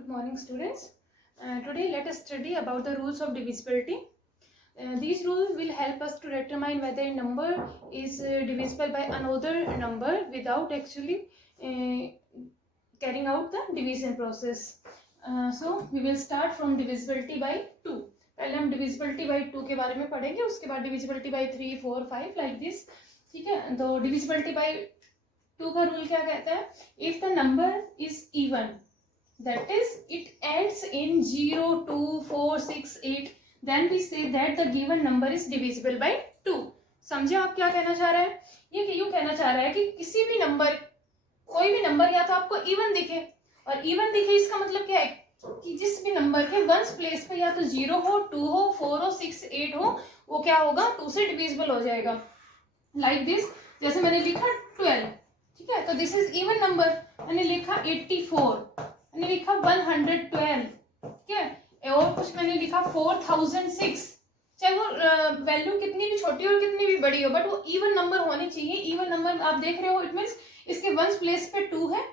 Good morning, students. Today let us study about the rules of divisibility. These rules will help us to determine whether a number is divisible by another number without actually carrying out the division process. So we will start from divisibility by 2. पहले हम divisibility by 2 के बारे में पढ़ेंगे, उसके बाद divisibility by 3, 4, 5 like this. ठीक है, तो divisibility by 2 का रूल क्या कहता है? If the number is even, that is it ends in 0, 2, 4, 6, 8, then we say that the given number is divisible by 2. समझे आप क्या कहना चाह रहा है? ये यूं कहना चाह रहा है कि किसी भी नंबर, कोई भी नंबर या तो आपको इवन दिखे, और इवन दिखे इसका मतलब क्या है कि जिस भी नंबर के वंस प्लेस पे या तो 0 हो, 2 हो, 4 हो, 6, 8 हो, वो क्या होगा? 2 से डिविजिबल हो जाएगा. लाइक दिस, जैसे मैंने लिखा 12, ठीक है, तो दिस इज इवन नंबर. मैंने लिखा 84, मैंने लिखा 112, ठीक है, और कुछ मैंने लिखा 4006. चाहे वो वैल्यू कितनी भी छोटी और कितनी भी बड़ी हो, बट वो इवन नंबर होनी चाहिए. इवन नंबर आप देख रहे हो, इट मीन्स इसके वंस प्लेस पे 2 है,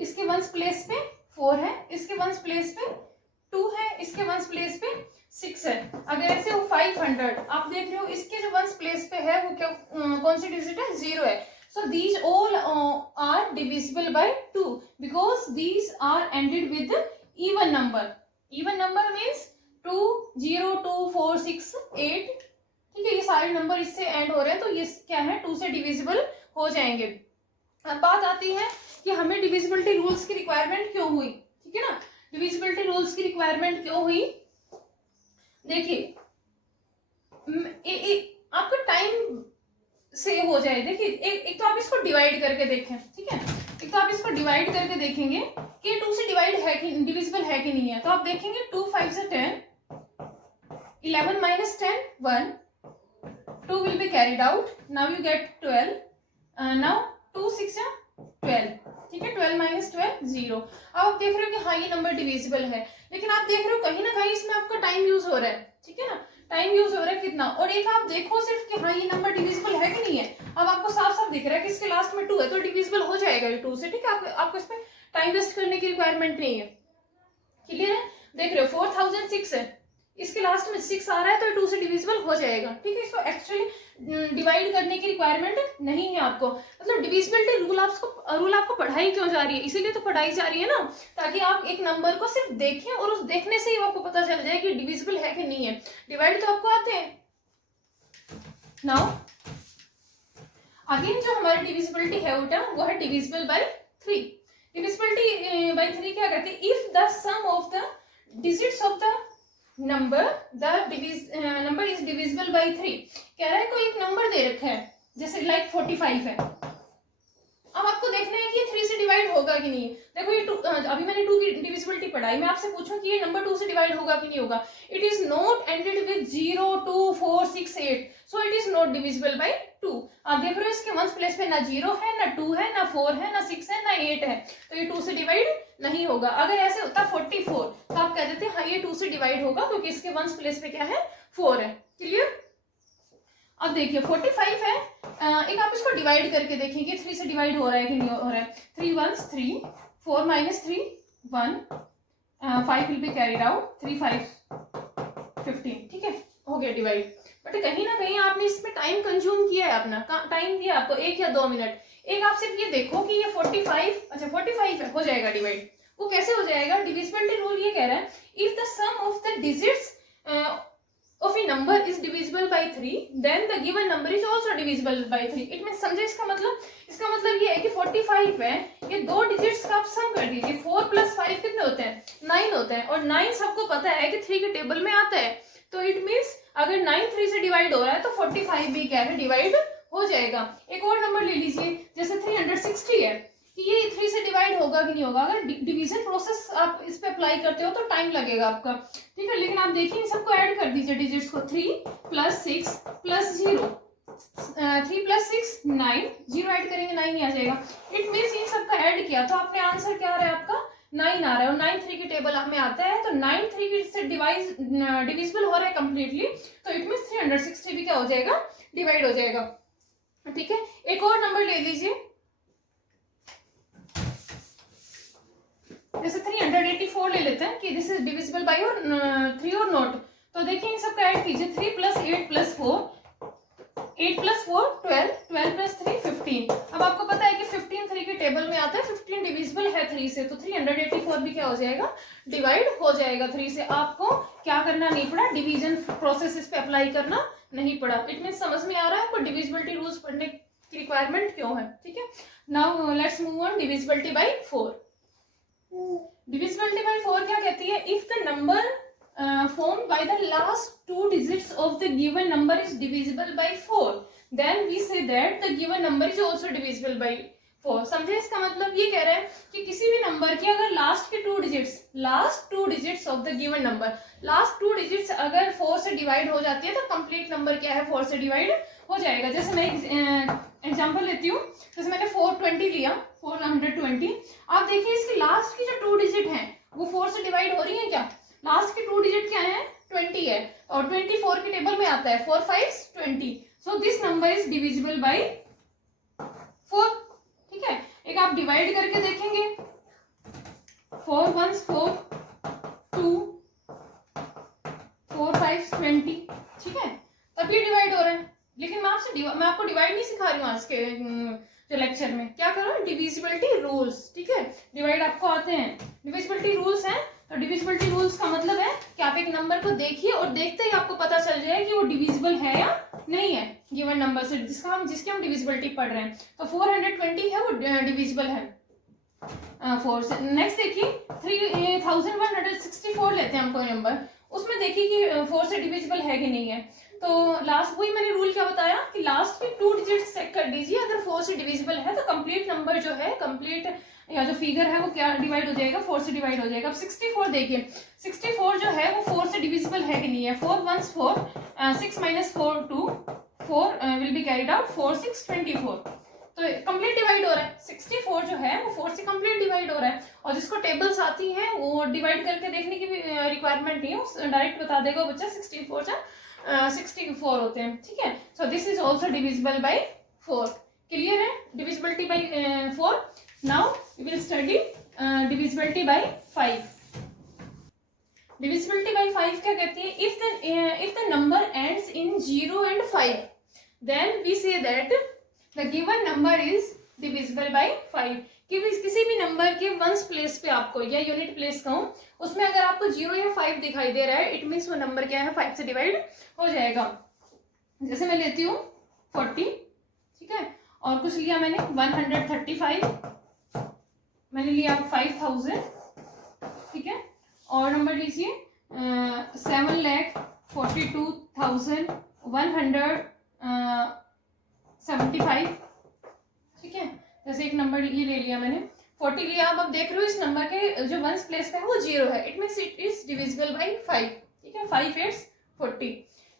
इसके वंस प्लेस पे 4 है, इसके वंस प्लेस पे 2 है, इसके वंस प्लेस पे 6 है. अगर ऐसे वो 500 आप देख रहे हो, इसके जो वंस प्लेस पे है वो क्या, कौन सी डिजिट है? 0 है. So these all are divisible by 2 because these are ended with even number. Even number means 2, 0, 2, 4, 6, 8. ठीक है, ये सारे नंबर इससे एंड हो रहे हैं, तो ये क्या है? 2 से डिविजिबल हो जाएंगे. अब बात आती है कि हमें डिविजिबिलिटी रूल्स की रिक्वायरमेंट क्यों हुई. ठीक है ना, डिविजिबिलिटी रूल्स की रिक्वायरमेंट क्यों हुई? देखिए, आपका टाइम सेव हो जाए. देखिए, एक तो आप इसको डिवाइड करके देखें. ठीक है, एक तो आप इसको डिवाइड करके देखेंगे कि 2 से डिवाइड है कि डिविजिबल है कि नहीं है. तो आप देखेंगे 2 5 से 10, 11 minus 10 1, 2 will be carried out. Now you get 12. Now 2 6 12. ठीक है, 12 minus 12 0. अब आप देख रहे हो कि हाँ ये नंबर डिविजिबल है, लेकिन आप देख रहे हो कहीं ना कहीं इसमें आपका टाइम यूज हो रहा है. ठीक है ना, टाइम यूज हो रहा है कितना. और एक आप देखो सिर्फ कि हाँ ये नंबर डिविजिबल है कि नहीं है. अब आपको साफ साफ दिख रहा है कि इसके लास्ट में 2 है, तो डिविजिबल हो जाएगा ये 2 से. ठीक है, आपको इसमें टाइम वेस्ट करने की रिक्वायरमेंट नहीं है. क्लियर है? देख रहे हो 4006 है, इसके लास्ट में 6 आ रहा है, तो 2 से डिविजिबल हो जाएगा. ठीक है, इसको एक्चुअली डिवाइड करने की रिक्वायरमेंट नहीं है आपको. मतलब डिविजिबिलिटी रूल आपको पढ़ाई क्यों जा रही है? इसीलिए तो पढ़ाई जा रही है ना, ताकि आप एक नंबर को सिर्फ देखें और उस देखने से ही आपको पता चल जाए कि डिविजिबल है कि नहीं है. डिवाइड तो आपको आते हैं. नाउ अगेन जो हमारी डिविजिबिलिटी है वो है डिविजिबल बाय 3. डिविजिबिलिटी बाय 3 क्या कहते हैं? If the sum of the digits of the number is divisible by 3. कह रहा है कोई एक नंबर दे रखा है, जैसे लाइक 45 है. अब आपको देखना है कि ये 3 से डिवाइड होगा कि नहीं. देखो ये 2, अभी मैंने 2 की डिविजिबिलिटी पढ़ाई, मैं आपसे पूछूं कि ये नंबर 2 से डिवाइड होगा कि नहीं होगा. It is not ended with 0, 2, 4, 6, 8, so it is not divisible by 2. आप देख रहे हो इसके वंस प्लेस पे ना 0 है, ना 2 है, ना 4 है, ना 6 है, ना 8 है, तो ये 2 से डिवाइड नहीं होगा. अगर ऐसे होता 44 तो आप कह देते हाँ ये 2 से डिवाइड होगा, क्योंकि इसके वंस प्लेस पे क्या है? 4 है. क्लियर? अब देखिए 45 है, एक आप इसको डिवाइड करके देखें कि 3 से डिवाइड हो रहा है कि नहीं हो रहा है. 3 1 3, 4 minus 3 1, 5 will be carried out, 3 5 15. ठीक है, हो गया डिवाइड. बट कहीं ना कहीं आपने इसमें टाइम कंज्यूम किया है, अपना टाइम दिया आपको 1 या 2 मिनट. एक आप सिर्फ ये देखो कि ये 45, अच्छा 45 है, हो जाएगा डिवाइड. वो कैसे हो जाएगा? डिविजिबिलिटी रूल ये कह रहा है if the sum of the digits of a number is divisible by 3, then the given number is also divisible by 3. It mean समझे इसका मतलब? इसका मतलब ये है कि 45 है, ये 2 डिजिट्स का आप सम कर दीजिए. 4 + 5 कितने होते हैं? 9 होते हैं, और 9 सबको पता है कि 3 के टेबल में आता है. तो इट मीन्स अगर 9 3 से डिवाइड हो रहा है तो 45 भी क्या है? डिवाइड हो जाएगा. एक और नंबर ले लीजिए, जैसे 360 है, कि ये 3 से डिवाइड होगा कि नहीं होगा. अगर डिवीजन प्रोसेस आप इस पे अप्लाई करते हो तो टाइम लगेगा आपका. ठीक है, लेकिन आप देखिए इन सबको ऐड कर दीजिए डिजिट्स को. 3 + 6 + 0, 3 + 6 9, 0 ऐड करेंगे 9 ही आ जाएगा. इट मीन्स इन सबका ऐड किया तो आपने आंसर क्या आ रहा है? आपका 9 आ रहा है, और 9 3 के टेबल में आता है, तो 9 3 से डिविजिबल हो रहा है कंप्लीटली, तो इट मीन्स 360 भी क्या हो जाएगा? डिवाइड हो जाएगा. ठीक है, एक और नंबर ले लीजिए, जैसे 385 4 ले लेते हैं कि दिस इज डिविजिबल बाई और 3 और नॉट। तो देखिए इन सबका ऐड कीजिए, 3 प्लस 8 प्लस 4, 8 प्लस 4 12, 12 प्लस 3 15। अब आपको पता है कि 15 3 के टेबल में आता है, 15 डिविजिबल है 3 से, तो 384 भी क्या हो जाएगा, डिवाइड हो जाएगा 3 से। आपको क्या करना नहीं पड़ा, डिवीजन प्रोसेस इस पे अप्लाई करना नहीं पड़ा। इट मीन समझ में आ रहा है आपको डिविजिबिलिटी रूल्स पढ़ने की रिक्वायरमेंट क्यों है, ठीक है। Now let's move on divisibility bye 4। Divisibility bye 4 क्या कहती है, if the number formed by the last 2 digits of the given number is divisible by 4, then we say that the given number is also divisible by 4। समझे, इसका मतलब ये कह रहा है कि किसी भी नंबर की अगर लास्ट के 2 digits of the given number, last 2 digits अगर 4 से डिवाइड हो जाती है तो कंप्लीट नंबर क्या है, 4 से डिवाइड हो जाएगा। जैसे मैं एग्जांपल लेती हूँ, जैसे मैंने 420 लिया, 420। आप देखिए इसकी लास्ट की जो 2 डिजिट हैं वो 4 से डिवाइड हो रही है क्या, लास्ट के 2 डिजिट क्या है, 20 है, और 24 के टेबल में आता है 4 5 20। So this number is divisible bye 4, ठीक है। एक आप डिवाइड करके देखेंगे, 4 1 4 2 4 5 20, ठीक है, तब ये डिवाइड हो रहा है। लेकिन मैं आपको डिवाइड नहीं सिखा रही हूँ आज के जो लेक्चर में, क्या करो, डिविजिबिलिटी रूल्स, ठीक है। डिवाइड आपको आते हैं, डिविजिबिलिटी रूल्स हैं। तो डिविजिबिलिटी रूल्स का मतलब है कि आप एक नंबर को देखिए और देखते ही आपको पता चल जाए कि वो डिविजिबल है या नहीं है गिवन नंबर से, जिसकी हम डिविजिबिलिटी पढ़ रहे हैं। तो 420 है वो डिविजिबल है 4 से। नेक्स्ट देखिए 3164 लेते हैं हम कोई नंबर, उसमें देखिए कि 4 से डिविजिबल है कि नहीं है। तो लास्ट वही मैंने रूल क्या बताया कि लास्ट के 2 डिजिट्स चेक कर दीजिए, अगर 4 से डिविजिबल है तो कंप्लीट नंबर जो है, कंप्लीट या जो फिगर है वो क्या डिवाइड हो जाएगा, 4 से डिवाइड हो जाएगा। अब 64 देखिए, 64 जो है वो 4 से डिविजिबल है कि नहीं है। 4 1 4, 6 minus 4 2, 4 will be carried out, 4 6 24, तो कंप्लीट डिवाइड हो रहा है। 64 जो है वो 4 से कंप्लीट डिवाइड हो रहा है, और जिसको टेबल्स आती हैं वो डिवाइड करके देखने की भी रिक्वायरमेंट नहीं है, डायरेक्ट बता देगा बच्चा 64 होते हैं, ठीक है। So this is also divisible by 4। Clear है divisibility by 4। Now we will study divisibility by 5। Divisibility by 5 क्या कहती है, if the number ends in 0 and 5 then we say that the given number is divisible by 5। कि किसी भी number के once place पे आपको या यूनिट प्लेस कहूं, उसमें अगर आपको 0 या 5 दिखाई दे रहा है, इट मीन्स वो नंबर क्या है, 5 से डिवाइड हो जाएगा। जैसे मैं लेती हूँ 40, ठीक है, और कुछ लिया मैंने 135, मैंने लिया 5000, ठीक है, और नंबर लीजिए 7,42,175, ठीक है। जैसे एक नंबर ये ले लिया मैंने 40 लिया। अब देख रहे हो इस नंबर के जो वंस प्लेस पे है वो 0 है, it means it is divisible by 5, ठीक है। 5 8 40,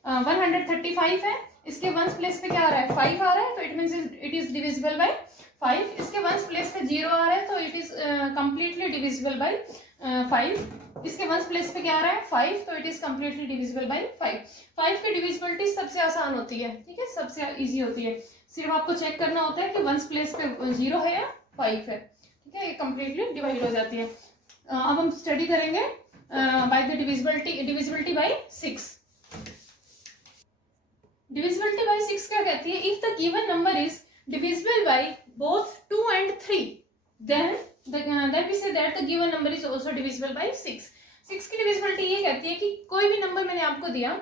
135 है, इसके वंस प्लेस पे क्या आ रहा है, 5 आ रहा है, तो it means it is divisible by 5। इसके वंस प्लेस पे 0 आ रहा है, तो it is completely divisible by 5। इसके वंस प्लेस पे क्या आ रहा है, 5, तो it is completely divisible by 5। 5 की डिविजिबिलिटी सबसे आसान होती है, ठीक है, सबसे इजी होती है। सिर्फ आपको चेक करना होता है कि वंस प्लेस पे 0 है या 5 है, ठीक है, ये कंप्लीटली डिवाइड हो जाती है। अब हम स्टडी करेंगे by the divisibility bye 6। Divisibility bye 6 क्या कहती है, if the given number is divisible by both 2 and 3 then we say that the given number is also divisible by 6। 6 की डिविजिबिलिटी ये कहती है कि कोई भी नंबर मैंने आपको दिया,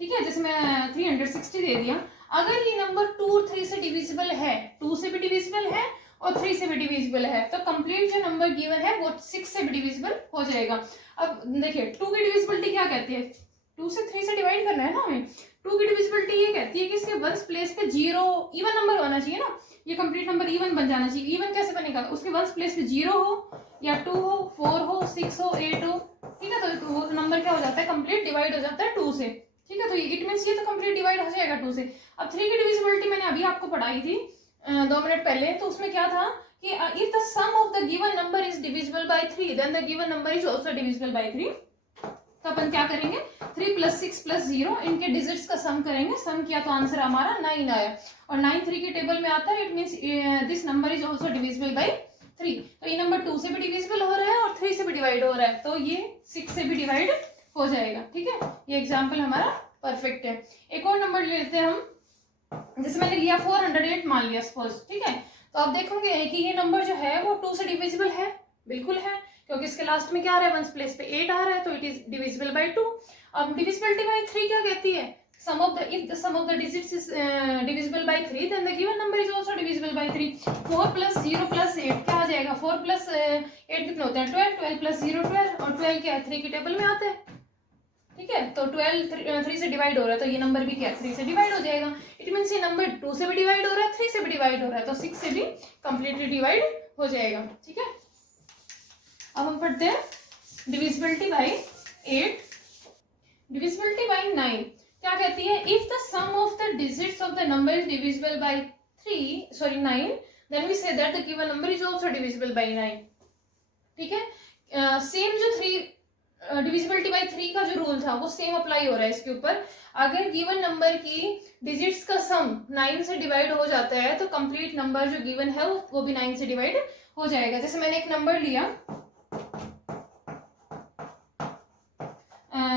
ठीक है, जैसे मैं 360 दे दिया, अगर ये नंबर 2 और 3 से डिविजिबल है, 2 से भी डिविजिबल है और 3 से भी डिविजिबल है, तो कंप्लीट जो नंबर गिवन है वो 6 से भी डिविजिबल हो जाएगा। अब देखिए 2 की डिविजिबिलिटी क्या कहती है, 2 से 3 से डिवाइड करना है ना हमें। 2 की डिविजिबिलिटी ये कहती है कि इसके वंस प्लेस पे 0 इवन नंबर होना चाहिए ना, ये कंप्लीट नंबर इवन बन जाना चाहिए। इवन कैसे बनेगा, उसके वंस प्लेस पे 0 हो या 2 हो, 4 हो, 6 हो, 8 हो, ठीक है, तो वो नंबर क्या हो जाता है, कंप्लीट डिवाइड हो जाता है 2 से, ठीक है। तो इट मीन्स ये तो कंप्लीट डिवाइड हो जाएगा 2 से। अब 3 की डिविजिबिलिटी मैंने अभी आपको पढ़ाई थी 2 मिनट पहले, तो उसमें क्या था कि if the sum of the given number is divisible by 3 then the given number is also divisible by 3। तो अपन क्या करेंगे, 3 + 6 + 0 इनके डिजिट्स का सम करेंगे। सम किया तो आंसर हमारा 9 आया, और 9 3 के टेबल में आता है, it means this number is also divisible by 3, तो ये नंबर 2 से भी डिविजिबल हो रहा है और 3 से भी डिवाइड हो रहा है, तो ये 6 से भी डिवाइड हो जाएगा। ठीक है, ये एग्जाम्पल हमारा परफेक्ट है। एक और नंबर लेते हैं हम, जैसे मैंने लिया 408 मान लिया सपोज। ठीक है, तो आप देखोगे कि ये नंबर जो है वो 2 से डिविजिबल है, बिल्कुल है, क्योंकि इसके लास्ट में क्या आ रहा है, वंस प्लेस पे 8 आ रहा है, तो इट इज डिविजिबल बाय 2। अब डिविजिबिलिटी बाय 3 क्या कहती है, sum of the if the sum of the digits is divisible by 3 then the given number is also divisible by 3। 4 plus 0 plus 8 क्या आ जाएगा, 4 plus 8 कितने होते हैं 12, 12 plus 0 12, और 12 क्या है 3 की टेबल में आता है। ठीक है, तो 12 3 से डिवाइड हो रहा है, तो ये नंबर भी क्या है 3 से डिवाइड हो जाएगा। इट मीन्स ये नंबर 2 से भी डिवाइड हो रहा है, 3 से भी डिवाइड हो रहा है, तो 6 से भी कंप्लीटली डिवाइड हो जाएगा। ठीक है, अब हम पढ़ते हैं डिविजिबिलिटी बाय 8, डिविजिबिलिटी बाय 9 क्या कहती है, if the sum of the digits of the number is divisible by 9 then we say that the given number is also divisible by 9। ठीक है, सेम जो 3 डिविजिबिलिटी बाय 3 का जो रूल था वो सेम अप्लाई हो रहा है इसके ऊपर। अगर गिवन नंबर की डिजिट्स का सम 9 से डिवाइड हो जाता है तो कंप्लीट नंबर जो गिवन है वो भी 9 से डिवाइड हो जाएगा। जैसे मैंने एक नंबर लिया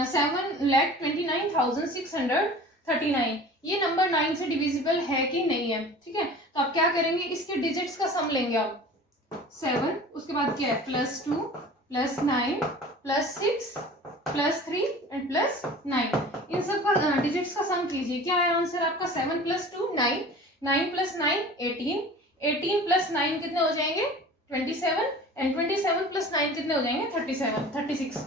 7,29,639, ये नंबर 9 से डिविजिबल है कि नहीं है। ठीक है, तो आप क्या करेंगे, इसके डिजिट्स का सम लेंगे आप 7, उसके बाद क्या है +2 +9 +6 +3 एंड +9, इन सब का डिजिट्स का सम कीजिए। क्या है आंसर आपका, 7 + 2 9, 9 + 9 18, 18 + 9 कितने हो जाएंगे 27, एंड 27 + 9 कितने हो जाएंगे 36,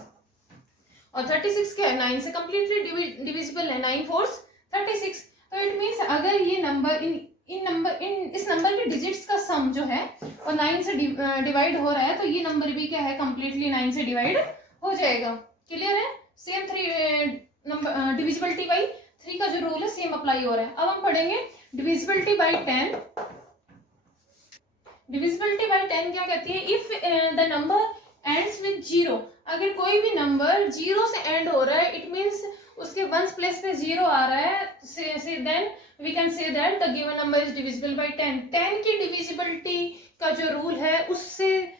और 36 क्या है 9 से कंप्लीटली डिविजिबल है, 9 4 36। तो इट मीन्स अगर ये नंबर इस नंबर के डिजिट्स का सम जो है और 9 से डिवाइड हो रहा है, तो ये नंबर भी क्या है कंप्लीटली 9 से डिवाइड हो जाएगा। क्लियर है, सेम 3 नंबर डिविजिबिलिटी बाय 3 का जो रूल है सेम अप्लाई हो रहा है। अब हम पढ़ेंगे डिविजिबिलिटी बाय 10। डिविजिबिलिटी बाय 10 क्या कहती है, if the number ends with 0, अगर कोई भी नंबर 0 से एंड हो रहा है, इट मीन्स उसके वंस प्लेस पे 0 आ रहा है, then we can say that the given number is divisible by 10। 10 की डिविजिबिलिटी का जो रूल है उससे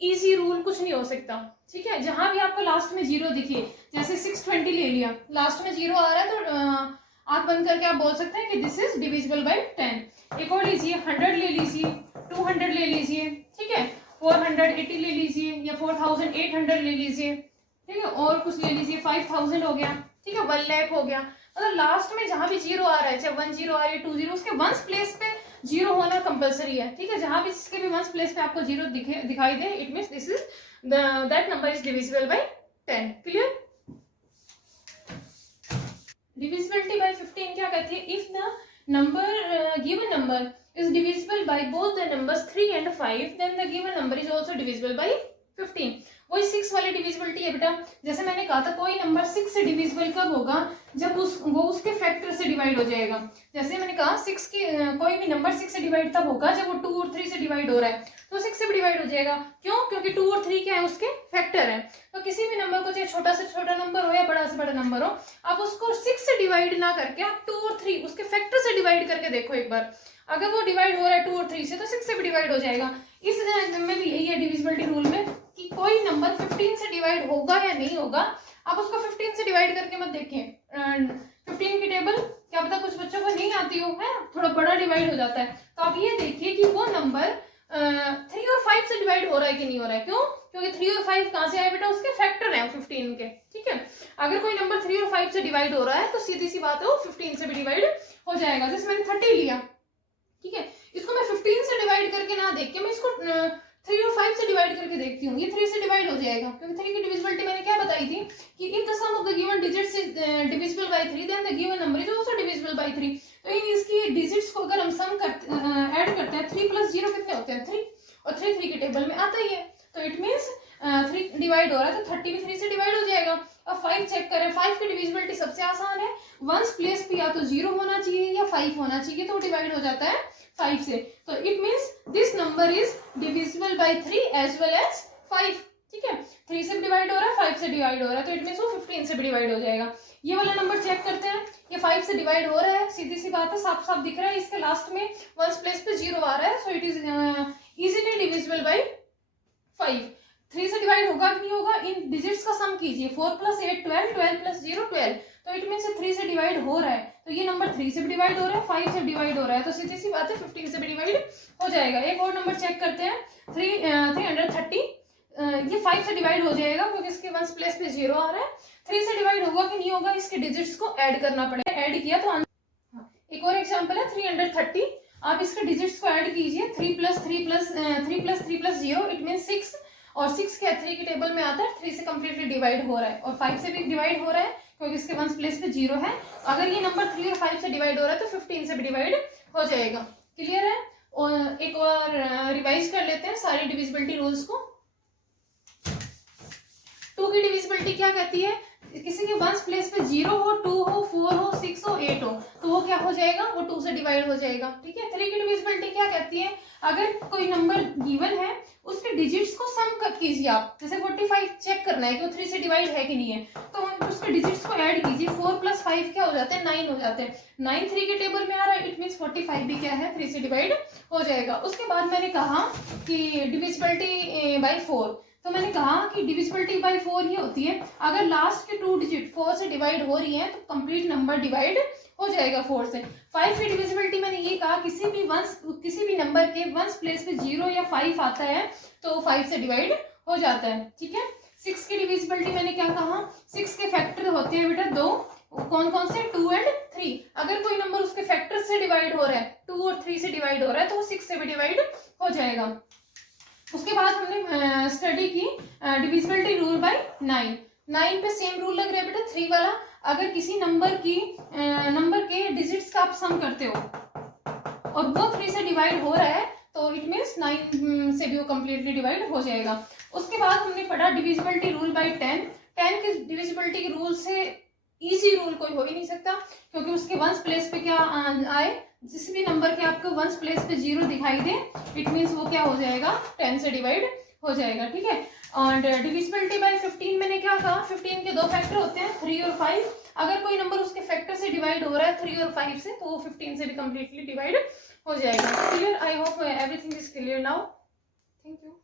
इजी रूल कुछ नहीं हो सकता। ठीक है, जहां भी आपको लास्ट में 0 दिखे, जैसे 620 ले लिया, लास्ट में 0 आ रहा है, तो आंख बंद करके आप बोल सकते हैं कि दिस इज डिविजिबल बाय 10। एक और लीजिए 100 ले लीजिए, 200 ले लीजिए, ठीक है, 480 ले लीजिए, या 4800 ले लीजिए, ठीक है, और कुछ ले लीजिए, 5000 हो गया, ठीक है, 1 लाख हो गया। मतलब लास्ट में जहां भी 0 आ रहा है, चाहे 10 आ रही है 20, उसके वंस प्लेस पे 0 होना कंपलसरी है। ठीक है, जहां भी इसके भी वंस प्लेस पे आपको 0 दिखाई दे, it means this is that number is divisible by 10। Clear. Divisibility by 15 क्या कहती है, if the number given number is divisible by both the numbers 3 and 5 then the given number is also divisible by 15। वही 6 वाली divisibility है बेटा। जैसे मैंने कहा था कोई नंबर 6 से डिविजिबल कब होगा, जब वो उसके फैक्टर से डिवाइड हो जाएगा। जैसे मैंने कहा 6 की कोई भी नंबर 6 से डिवाइड तब होगा जब वो 2 और 3 से डिवाइड हो रहा है, तो 6 से भी डिवाइड हो जाएगा। क्यों, क्योंकि 2 और 3 क्या है उसके फैक्टर है। तो किसी भी नंबर को चाहे छोटा से छोटा नंबर हो या बड़ा से बड़ा नंबर हो, आप उसको 6 से डिवाइड ना करके आप 2 और 3 उसके फैक्टर से डिवाइड करके देखो एक बार। अगर वो डिवाइड हो रहा है 2 और 3 से, तो 6 से भी डिवाइड हो जाएगा। इस में भी यही है डिविजिबिलिटी रूल में कि कोई नंबर 15 से डिवाइड होगा या नहीं होगा, आप उसको 15 से डिवाइड करके मत देखें। 15 की टेबल क्या पता कुछ बच्चों को नहीं आती हो, है थोड़ा बड़ा डिवाइड हो जाता है, तो आप ये देखिए कि वो नंबर 3 और 5 से डिवाइड हो रहा है कि नहीं हो रहा है। क्यों, क्योंकि 3 और 5 कहां से आए बेटा, उसके फैक्टर हैं 15 के। ठीक है, अगर कोई नंबर 3 और 5 से डिवाइड हो रहा है तो सीधी सी बात है वो 15 से भी डिवाइड हो जाएगा। जैसे मैंने 30 लिया, ठीक है, इसको मैं 15 से डिवाइड करके ना देख के मैं इसको 3 और 5 से डिवाइड करके देखती हूँ, ये 3 से डिवाइड हो जाएगा। क्योंकि 3 की डिविजिबिलिटी मैंने क्या बताई थी कि if the sum of the given digits is divisible by 3 then the given number is also divisible by 3। तो इन इसकी डिजिट्स को अगर हम सम करते ऐड करते हैं, 3 + 0 कितने होते हैं 3, और 3 3 की टेबल में आता ही है, तो इट मींस 3 डिवाइड हो रहा है तो 30 भी 3 से डिवाइड हो जाएगा। अब 5 चेक करें, 5 की डिविजिबिलिटी सबसे आसान है, वंस प्लेस पे या तो 0 होना चाहिए या 5 होना चाहिए, तो डिवाइड हो जाता है 5 से। तो it means this number is divisible by 3 as well as 5। ठीक है, 3 से डिवाइड हो रहा है, 5 से डिवाइड हो रहा है, तो इट मींस वो 15 से भी डिवाइड हो जाएगा। ये वाला नंबर चेक करते हैं, ये 5 से डिवाइड हो रहा है, सीधी सी बात है, साफ साफ दिख रहा है, इसके लास्ट में वंस प्लेस पे 0 आ रहा है, so it is easily divisible by 5, 3 से डिवाइड होगा कि नहीं होगा? इन डिजिट्स का सम कीजिए, 4 + 8 12, 12 + 0 12, तो इट मीन 3 से डिवाइड हो रहा है, तो ये नंबर 3 से भी डिवाइड हो रहा है, 5 से डिवाइड हो रहा है, तो सीधी सी बात है 15 से भी डिवाइड हो जाएगा। एक और नंबर चेक करते हैं, 330, ये 5 से डिवाइड हो जाएगा क्योंकि इसके वंस प्लेस पे 0 आ रहा है। 3 से डिवाइड होगा कि नहीं होगा? इसके डिजिट्स को ऐड करना पड़ेगा, ऐड किया तो एक और एग्जांपल है 330, आप इसके डिजिट्स को ऐड कीजिए, 3 + 3 + 3 + 0 इट मीन 6, और 6 के 3 के टेबल में आता है, 3 से कम्प्लीटली डिवाइड हो रहा है, और 5 से भी डिवाइड हो रहा है क्योंकि इसके वंस प्लेस पे 0 है। अगर ये नंबर 3 और 5 से डिवाइड हो रहा है तो 15 से भी डिवाइड हो जाएगा। क्लियर है? और एक और रिवाइज कर लेते हैं सारी डिविजिबिलिटी रूल्स को। 2 की डिविजिबिलिटी क्या कहती है? किसी के वंस प्लेस पे 0 हो, 2 हो, 4 हो, 6 हो, 8 हो, तो वो क्या हो जाएगा? वो 2 से डिवाइड हो जाएगा। ठीक है। 3 की डिविजिबिलिटी क्या कहती है? अगर कोई नंबर गिवन है उसके डिजिट्स को सम कट कीजिए आप, जैसे 45 चेक करना है कि वो 3 से डिवाइड है कि नहीं है, तो उसके डिजिट्स को ऐड कीजिए, 4 + 5 क्या हो जाते हैं? 9 हो जाते हैं। 9 3 के टेबल में आ रहा है, इट मीन 45 भी क्या है? 3 से डिवाइड हो जाएगा। उसके बाद मैंने कहा कि डिविजिबिलिटी बाय 4, तो मैंने कहा कि डिविजिबिलिटी बाय 4 ये होती है, अगर लास्ट के 2 डिजिट 4 से डिवाइड हो रही है तो कंप्लीट नंबर डिवाइड हो जाएगा 4 से। 5 की डिविजिबिलिटी मैंने ये कहा, किसी भी नंबर के वंस प्लेस पे 0 या 5 आता है तो 5 से डिवाइड हो जाता है। ठीक है। 6 की डिविजिबिलिटी मैंने क्या कहा? 6 के फैक्टर होते हैं बेटा 2, कौन कौन से? 2 और 3। अगर कोई नंबर उसके फैक्टर से डिवाइड हो रहा है, 2 और 3 से डिवाइड हो रहा है, तो वो 6 से भी डिवाइड हो जाएगा। उसके बाद हमने स्टडी की डिविजिबिलिटी रूल बाय 9। 9 पे सेम रूल लग रहा है बेटा 3 वाला, अगर किसी नंबर के डिजिट्स का आप सम करते हो और वो 3 से डिवाइड हो रहा है तो इट मीन्स 9 से भी वो कम्प्लीटली डिवाइड हो जाएगा। उसके बाद हमने पढ़ा डिविजिबिलिटी रूल बाय 10। 10 की डिविजिबिलिटी के रूल से इजी रूल कोई हो ही नहीं सकता, क्योंकि उसके वंस प्लेस पे क्या आए, जिस भी नंबर के आपको वंस प्लेस पे 0 दिखाई दे, इट मीन्स वो क्या हो जाएगा? 10 से डिवाइड हो जाएगा। ठीक है। और डिविजिबिलिटी बाय 15 मैंने क्या कहा? 15 के 2 फैक्टर होते हैं, 3 और 5। अगर कोई नंबर उसके फैक्टर से डिवाइड हो रहा है 3 और 5 से, तो वो 15 से भी कम्प्लीटली डिवाइड हो जाएगा। Clear? I hope everything is clear now. Thank you.